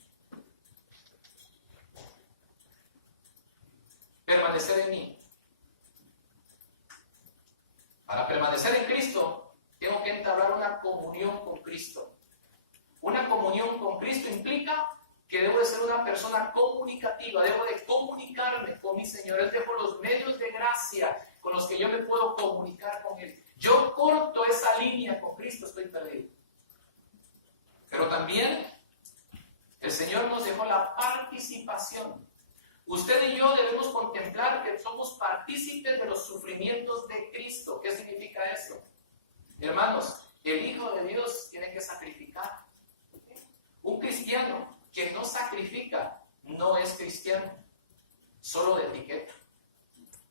Permanecer en mí. Para permanecer en Cristo, tengo que entablar una comunión con Cristo. Una comunión con Cristo implica que debo de ser una persona comunicativa, debo de comunicarme con mi Señor. Él dejó los medios de gracia con los que yo me puedo comunicar con Él. Yo corto esa línea con Cristo, estoy perdido. Pero también el Señor nos dejó la participación. Usted y yo debemos contemplar que somos partícipes de los sufrimientos de Cristo. ¿Qué significa eso? Hermanos, el Hijo de Dios tiene que sacrificar. Un cristiano que no sacrifica no es cristiano, solo de etiqueta.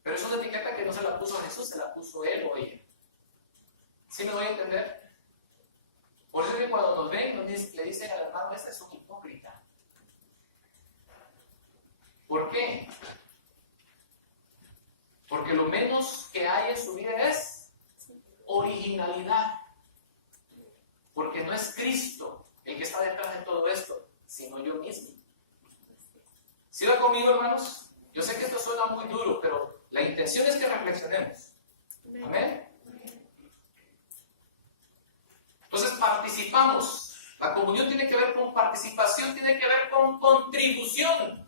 Pero es una etiqueta que no se la puso Jesús, se la puso él o ella. ¿Sí me doy a entender? Por eso que cuando nos ven, le dicen al hermano, este es un hipócrita. ¿Por qué? Porque lo menos que hay en su vida es originalidad. Porque no es Cristo el que está detrás de todo esto, sino yo mismo. ¿Sí va conmigo, hermanos? Yo sé que esto suena muy duro, pero la intención es que reflexionemos. Amén. Entonces participamos. La comunión tiene que ver con participación, tiene que ver con contribución.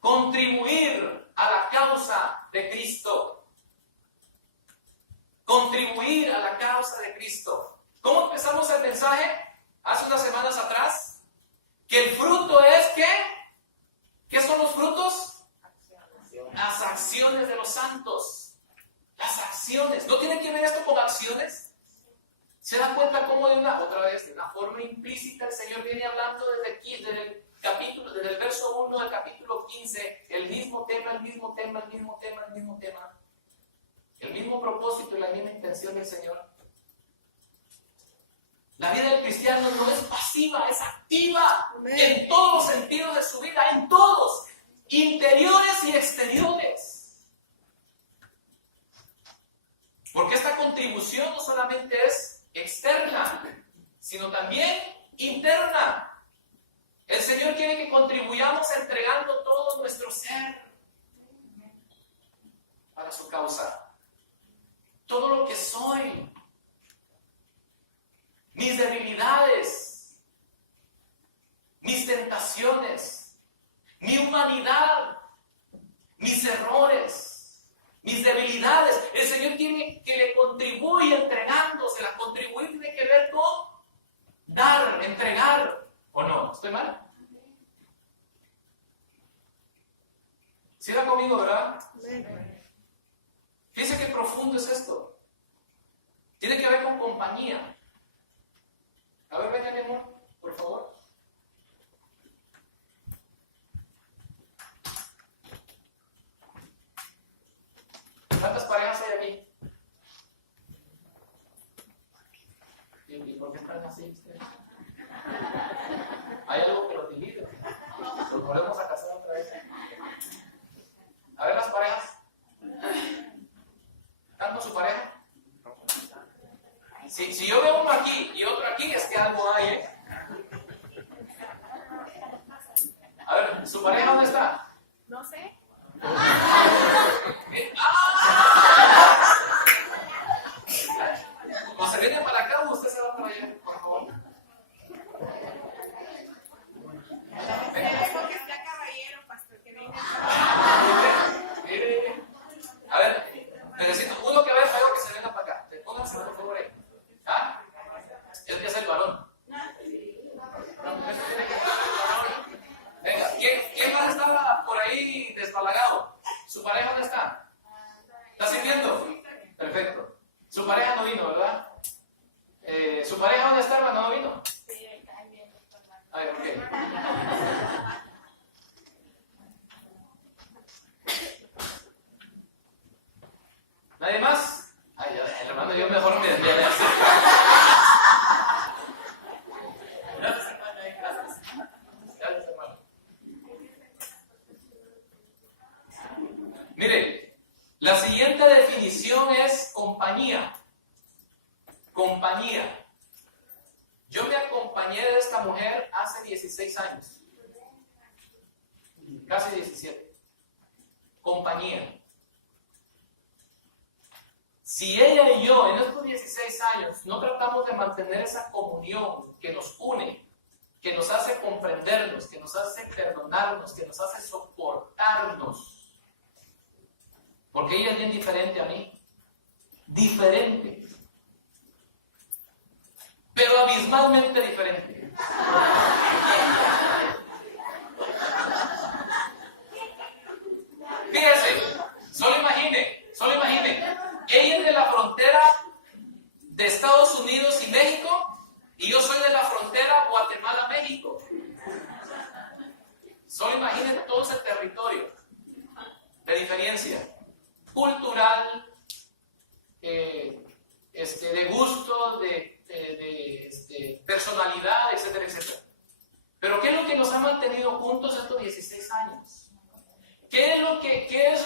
Contribuir a la causa de Cristo. Contribuir a la causa de Cristo. ¿Cómo empezamos el mensaje hace unas semanas atrás? Que el fruto es ¿qué? ¿Qué son los frutos? Las acciones de los santos. Las acciones. ¿No tiene que ver esto con acciones? ¿Se da cuenta cómo de una forma implícita el Señor viene hablando desde el verso 1 del capítulo 15, el mismo tema, el mismo propósito y la misma intención del Señor? La vida del cristiano no es pasiva, es activa. Amén. En todos los sentidos de su vida, en todos, interiores y exteriores. Porque esta contribución no solamente es externa, sino también interna. El Señor quiere que contribuyamos entregando todo nuestro ser para su causa. Todo lo que soy, mis debilidades, mis tentaciones, mi humanidad, mis errores, mis debilidades. El Señor tiene que le contribuya entregándose. La contribuir tiene que ver con dar, entregar. ¿O no? ¿Estoy mal? ¿Sí va conmigo, verdad? Fíjense qué profundo es esto. Tiene que ver con compañía. A ver, venga, mi amor, por favor. ¿Y por qué están así ustedes? ¿Hay algo que los divide? ¿Los volvemos a casar otra vez? A ver las parejas. ¿Están con su pareja? Si yo veo uno aquí y otro aquí, es que algo hay, ¿eh? A ver, ¿su pareja dónde está? No sé. O se viene para acá o usted se va para allá, por favor. Queremos que sea caballero, pastor, que venga. Mire. A ver, necesito uno que vaya para que se venga para acá. Pónganse por favor ahí. ¿Ah? Es que es el varón. Venga, ¿quién más está por ahí desbalagado? ¿Su pareja dónde está? ¿Está sirviendo? Perfecto. Su pareja no vino, ¿verdad? ¿Su pareja dónde está, hermano? ¿No vino? Sí, está bien, doctor. A ver, ok. ¿Nadie más? Ay, ya, hermano, yo mejor me desviaré así. Gracias, hermano. Gracias. Gracias, hermano. Mire, la siguiente definición es compañía. Compañía. Yo me acompañé de esta mujer hace 16 años. Casi 17. Compañía. Si ella y yo en estos 16 años no tratamos de mantener esa comunión que nos une, que nos hace comprendernos, que nos hace perdonarnos, que nos hace soportarnos, porque ella es bien diferente a mí, diferente, pero abismalmente diferente. Fíjese, solo imagine, ella es de la frontera de Estados Unidos y México, y yo soy de la frontera Guatemala-México. Solo imaginen todo ese territorio de diferencia cultural, de gusto, de personalidad, etcétera, etcétera. Pero ¿qué es lo que nos ha mantenido juntos estos 16 años? ¿Qué es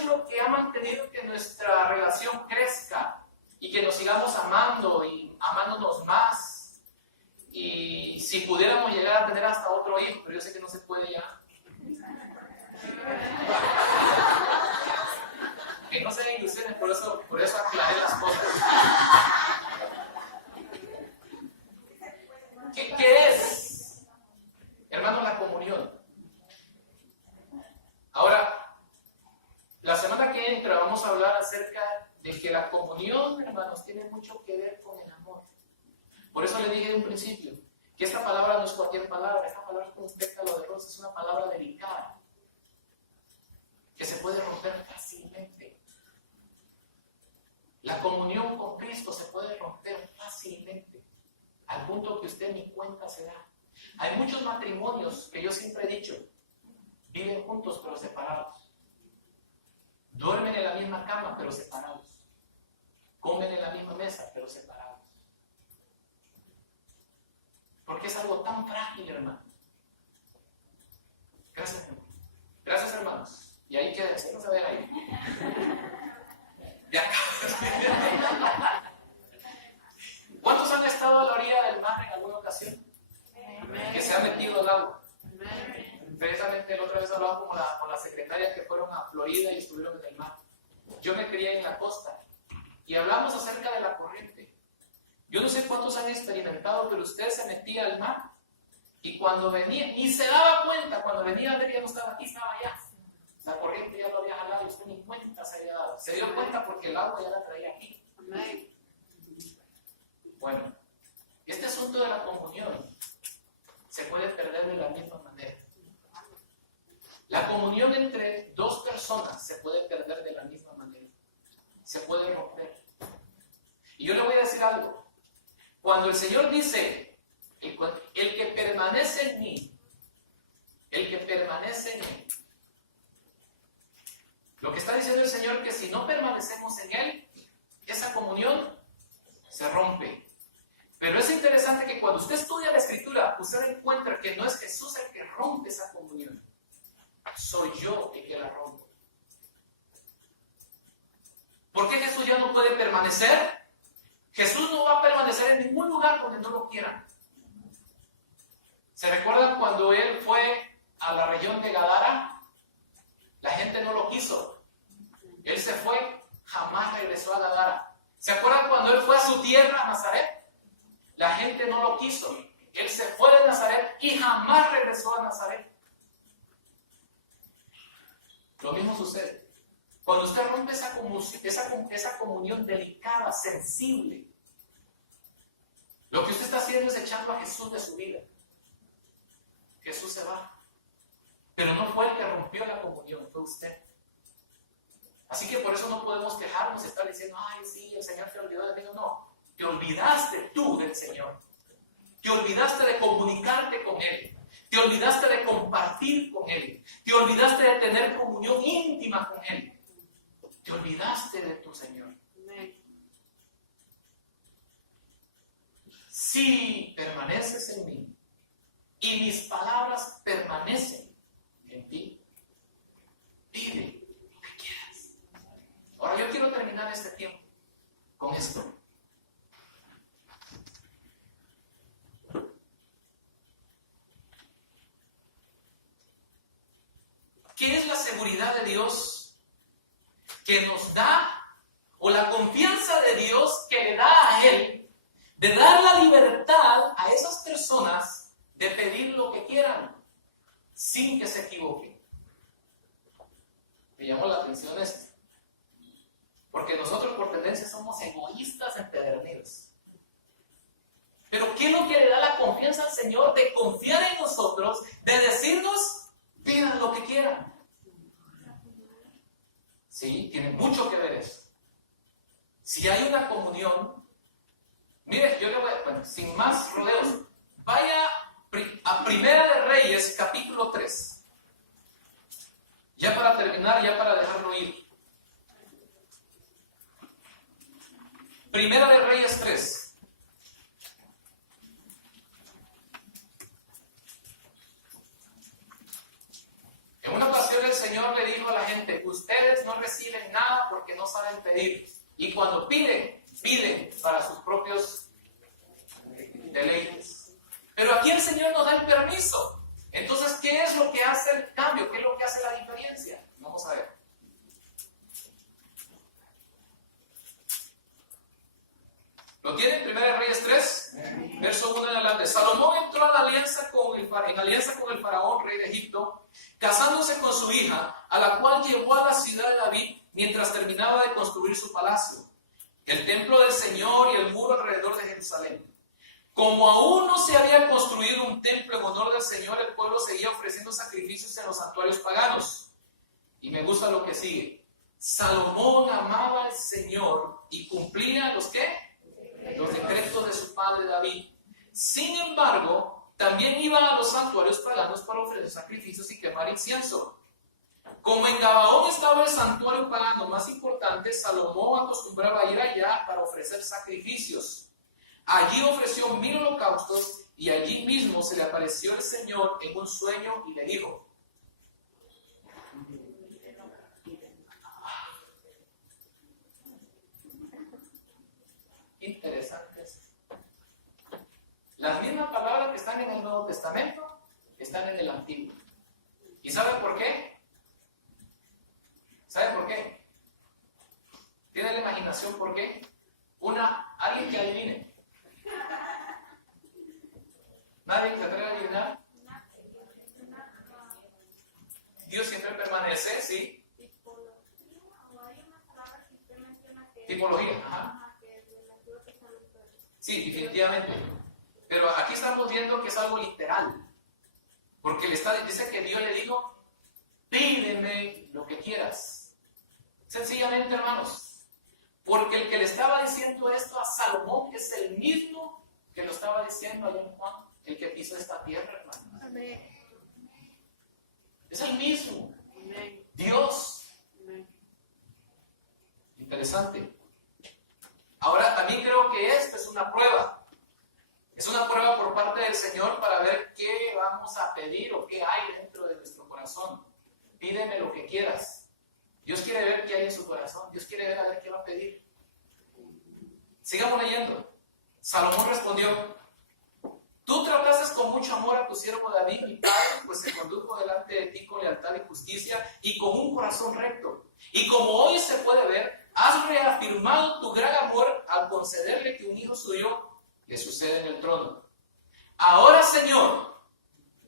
lo que ha mantenido que nuestra relación crezca y que nos sigamos amando y amándonos más? Y si pudiéramos llegar a tener hasta otro hijo, pero yo sé que no se puede ya. Que no se den ilusiones, por eso aclaré las cosas. ¿Qué es, hermano, la comunión? Ahora, la semana que entra vamos a hablar acerca de que la comunión, hermanos, tiene mucho que ver con el amor. Por eso le dije en un principio que esta palabra no es cualquier palabra, esta palabra es como un pétalo de rosa, es una palabra delicada que se puede romper fácilmente. La comunión con Cristo se puede romper fácilmente, al punto que usted ni cuenta se da. Hay muchos matrimonios que yo siempre he dicho, viven juntos pero separados. Duermen en la misma cama pero separados. Comen en la misma mesa pero separados. Porque es algo tan frágil, hermano. Gracias, hermano. Gracias, hermanos. Y ahí quédense, vamos a ver ahí. Ya. ¿Cuántos han estado a la orilla del mar en alguna ocasión? Que se ha metido al agua. Precisamente la otra vez hablaba con la secretaria que fueron a Florida y estuvieron en el mar. Yo me crié en la costa y hablamos acerca de la corriente. Yo no sé cuántos han experimentado, pero usted se metía al mar y cuando venía, ni se daba cuenta, cuando venía a ver ya no estaba aquí, estaba allá. La corriente ya lo había jalado y usted ni cuenta se había dado. Se dio cuenta porque el agua ya la traía aquí. Bueno, este asunto de la comunión se puede perder de la misma manera. La comunión entre dos personas se puede perder de la misma manera. Se puede romper. Y yo le voy a decir algo. Cuando el Señor dice, el que permanece en mí, el que permanece en mí, lo que está diciendo el Señor es que si no permanecemos en Él, esa comunión se rompe. Pero es interesante interesante que cuando usted estudia la Escritura, usted encuentra que no es Jesús el que rompe esa comunión. Soy yo el que la rompo. ¿Por qué Jesús ya no puede permanecer? Jesús no va a permanecer en ningún lugar donde no lo quieran. ¿Se recuerdan cuando Él fue a la región de Gadara? La gente no lo quiso. Él se fue, jamás regresó a Gadara. ¿Se acuerdan cuando Él fue a su tierra, Nazaret? La gente no lo quiso. Él se fue de Nazaret y jamás regresó a Nazaret. Lo mismo sucede. Cuando usted rompe esa comunión delicada, sensible, lo que usted está haciendo es echando a Jesús de su vida. Jesús se va. Pero no fue el que rompió la comunión, fue usted. Así que por eso no podemos quejarnos y estar diciendo, ay, sí, el Señor te olvidó de mí. No, te olvidaste tú del Señor. Te olvidaste de comunicarte con Él. Te olvidaste de compartir con Él. Te olvidaste de tener comunión íntima con Él. Te olvidaste de tu Señor. Si permaneces en mí y mis palabras permanecen en ti, pide lo que quieras. Ahora yo quiero terminar este tiempo con esto. ¿Qué es la seguridad de Dios que nos da, o la confianza de Dios que le da a Él, de dar la libertad a esas personas de pedir lo que quieran, sin que se equivoquen? Me llamó la atención esto, porque nosotros por tendencia somos egoístas empedernidos. Pero ¿qué es lo que le da la confianza al Señor de confiar en nosotros, de decirnos, pidan lo que quieran? Sí, tiene mucho que ver eso. Si hay una comunión, mire, yo le voy a, bueno, sin más rodeos, vaya a Primera de Reyes, capítulo 3. Ya para terminar, ya para dejarlo ir. Primera de Reyes 3. En una ocasión el Señor le dijo a la gente, ustedes no reciben nada porque no saben pedir. Y cuando piden, piden para sus propios deleites. Pero aquí el Señor nos da el permiso. Entonces, ¿qué es lo que hace el cambio? ¿Qué es lo que hace la diferencia? Vamos a ver. ¿Lo tienen? Primera de Reyes 3, verso 1 en adelante. Salomón entró en alianza con el faraón, rey de Egipto, casándose con su hija, a la cual llevó a la ciudad de David mientras terminaba de construir su palacio, el templo del Señor y el muro alrededor de Jerusalén. Como aún no se había construido un templo en honor del Señor, el pueblo seguía ofreciendo sacrificios en los santuarios paganos. Y me gusta lo que sigue. Salomón amaba al Señor y cumplía los ¿qué? Los decretos de su padre David. Sin embargo, también iba a los santuarios paganos para ofrecer sacrificios y quemar incienso. Como en Gabaón estaba el santuario pagano más importante, Salomón acostumbraba ir allá para ofrecer sacrificios. Allí ofreció 1000 holocaustos y allí mismo se le apareció el Señor en un sueño y le dijo: interesante esto. Las mismas palabras que están en el Nuevo Testamento están en el Antiguo. ¿Y saben por qué? ¿Saben por qué? ¿Tiene la imaginación por qué? Alguien que adivine. ¿Nadie se atreve a adivinar? Dios siempre permanece, ¿sí? Tipología, ajá. Sí, definitivamente. Pero aquí estamos viendo que es algo literal. Porque dice que Dios le dijo, pídeme lo que quieras. Sencillamente, hermanos. Porque el que le estaba diciendo esto a Salomón es el mismo que lo estaba diciendo allá en Juan, el que pisó esta tierra, hermanos. Amén. Es el mismo. Amén. Dios. Amén. Interesante. Ahora, también creo que esto es una prueba. Es una prueba por parte del Señor para ver qué vamos a pedir o qué hay dentro de nuestro corazón. Pídeme lo que quieras. Dios quiere ver qué hay en su corazón. Dios quiere ver a ver qué va a pedir. Sigamos leyendo. Salomón respondió: tú trataste con mucho amor a tu siervo David, mi padre, pues se condujo delante de ti con lealtad y justicia y con un corazón recto. Y como hoy se puede ver, has reafirmado tu gran amor al concederle que un hijo suyo le suceda en el trono. Ahora, Señor,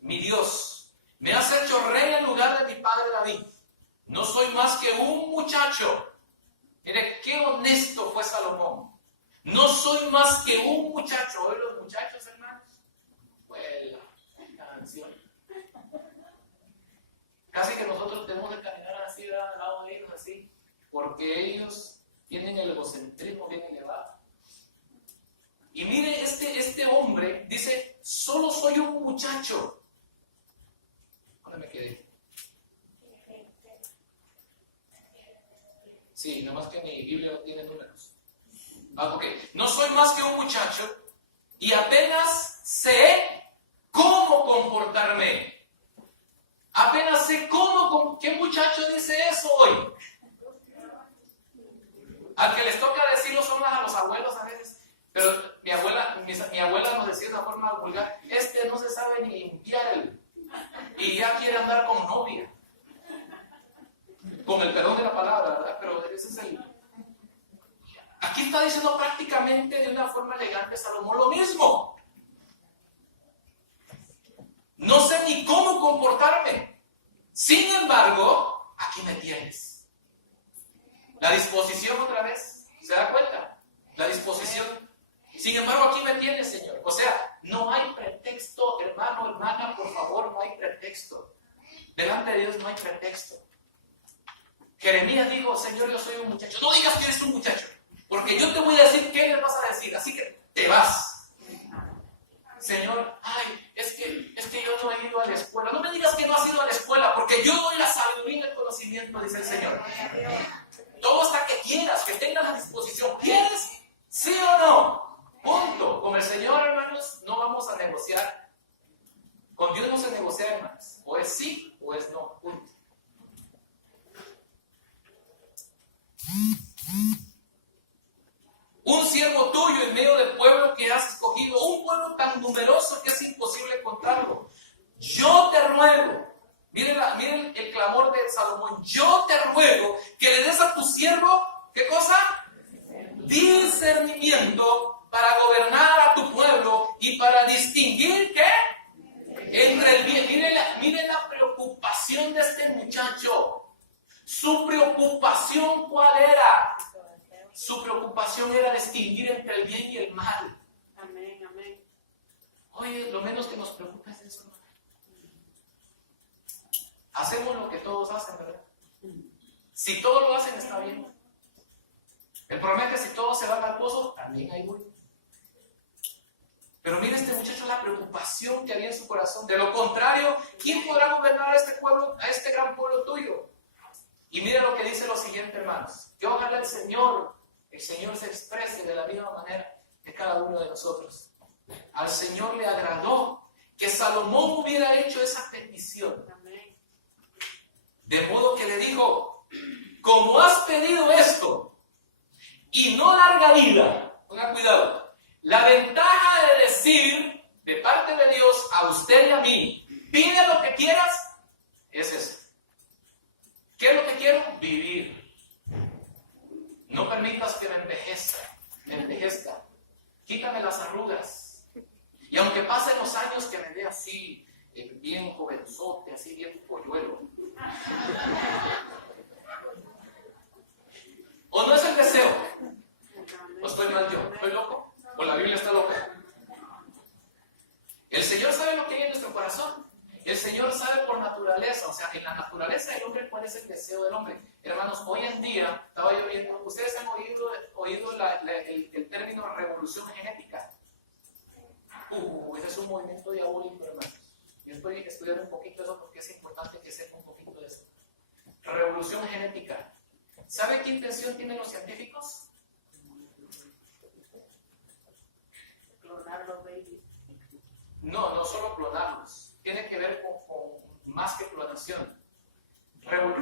mi Dios, me has hecho rey en lugar de mi padre David. No soy más que un muchacho. Mire, qué honesto fue Salomón. No soy más que un muchacho. Hoy los muchachos, hermanos, pues la canción. Casi que nosotros tenemos que caminar así, al lado de ellos, así, porque ellos tienen el egocentrismo bien elevado. Y mire, este hombre dice: solo soy un muchacho. ¿Dónde me quedé? Sí, nada más que mi Biblia no tiene números. Ok, no soy más que un muchacho y apenas sé cómo comportarme. Apenas sé cómo. ¿Qué muchacho dice eso hoy? Al que les toca decirlo son a los abuelos a veces. Pero mi abuela nos decía de una forma vulgar: no se sabe ni limpiar y ya quiere andar como novia. Con el perdón de la palabra, ¿verdad? Pero ese es el... Aquí está diciendo prácticamente de una forma elegante Salomón lo mismo. No sé ni cómo comportarme. Sin embargo, aquí me tienes. La disposición otra vez. ¿Se da cuenta? La disposición. Sin embargo, aquí me tienes, Señor. O sea, no hay pretexto, hermano, hermana, por favor, no hay pretexto. Delante de Dios no hay pretexto. Jeremías dijo: Señor, yo soy un muchacho. No digas que eres un muchacho, porque yo te voy a decir qué les vas a decir, así que te vas. Señor, es que yo no he ido a la escuela. No me digas que no has ido a la escuela, porque yo doy la sabiduría y el conocimiento, dice el Señor. Todo hasta que quieras, que tengas la disposición. ¿Quieres? ¿Sí o no? Punto. Con el Señor, hermanos, no vamos a negociar. Con Dios no se negocia, hermanos. O es sí o es no. Punto. Un siervo tuyo en medio del pueblo que has escogido, un pueblo tan numeroso que es imposible contarlo. Yo te ruego, miren el clamor de Salomón: yo te ruego que le des a tu siervo, ¿qué cosa? Discernimiento para gobernar a tu pueblo y para distinguir, ¿qué? Entre el bien. Miren la preocupación de este muchacho. Su preocupación, ¿cuál era? Su preocupación era distinguir entre el bien y el mal. Amén, amén. Oye, lo menos que nos preocupa es eso, ¿no? Hacemos lo que todos hacen, ¿verdad? Si todos lo hacen, está bien. El problema es que si todos se van al pozo, también hay muy. Pero mira este muchacho, la preocupación que había en su corazón. De lo contrario, ¿quién podrá gobernar a este pueblo, a este gran pueblo tuyo? Y mira lo que dice lo siguiente, hermanos: que ojalá el Señor se exprese de la misma manera de cada uno de nosotros. Al Señor le agradó que Salomón hubiera hecho esa petición. Amén. De modo que le dijo: como has pedido esto y no larga vida, pongan cuidado, la ventaja de decir de parte de Dios a usted y a mí: pide lo que quieras, es eso. ¿Qué es lo que quiero? Vivir. No permitas que me envejezca. Quítame las arrugas. Y aunque pasen los años, que me dé así, bien jovenzote, así bien polluelo. ¿O no es el deseo? ¿O estoy mal yo? ¿Estoy loco? ¿O la Biblia está loca? El Señor sabe lo que hay en nuestro corazón. El Señor sabe por naturaleza, o sea, en la naturaleza del hombre, cuál es el deseo del hombre. Hermanos, hoy en día, estaba yo viendo, ustedes han oído el término revolución genética. Ese es un movimiento diabólico, hermanos. Yo estoy estudiando un poquito eso porque es importante que sepa un poquito de eso. Revolución genética. ¿Sabe qué intención tienen los científicos? clonar los babies. No, no solo clonarlos. Tiene que ver con más que clonación.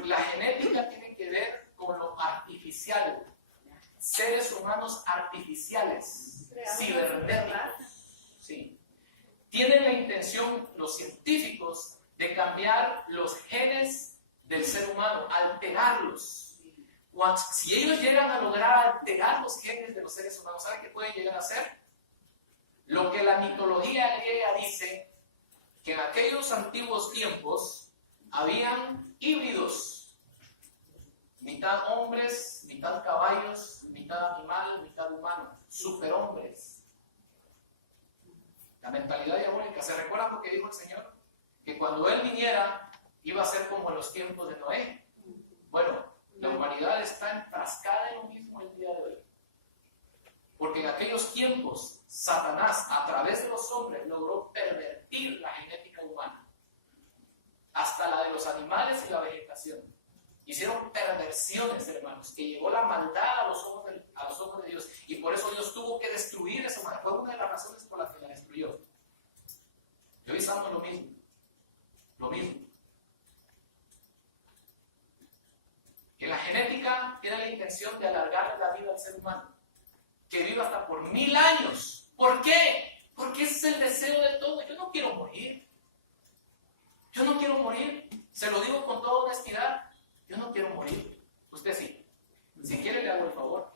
La genética tiene que ver con lo artificial. Seres humanos artificiales, cibernéticos. Sí. Tienen la intención, los científicos, de cambiar los genes del ser humano, alterarlos. Si ellos llegan a lograr alterar los genes de los seres humanos, ¿saben qué pueden llegar a hacer? Lo que la mitología griega dice, que en aquellos antiguos tiempos habían híbridos, mitad hombres, mitad caballos, mitad animal, mitad humano, superhombres. La mentalidad diabólica. ¿Se recuerdan lo que dijo el Señor? Que cuando Él viniera iba a ser como en los tiempos de Noé. Bueno, la humanidad está enfrascada en lo mismo el día de hoy. Porque en aquellos tiempos, Satanás, a través de los hombres, logró pervertir la genética humana. Hasta la de los animales y la vegetación. Hicieron perversiones, hermanos, que llegó la maldad a los ojos de Dios. Y por eso Dios tuvo que destruir esa humanidad. Fue una de las razones por las que la destruyó. Y hoy estamos lo mismo. Lo mismo. Que la genética tiene la intención de alargar la vida al ser humano. Que viva hasta por 1000 años. ¿Por qué? Porque ese es el deseo de todo. Yo no quiero morir. Yo no quiero morir. Se lo digo con toda honestidad. Yo no quiero morir. Usted sí. Si quiere le hago el favor.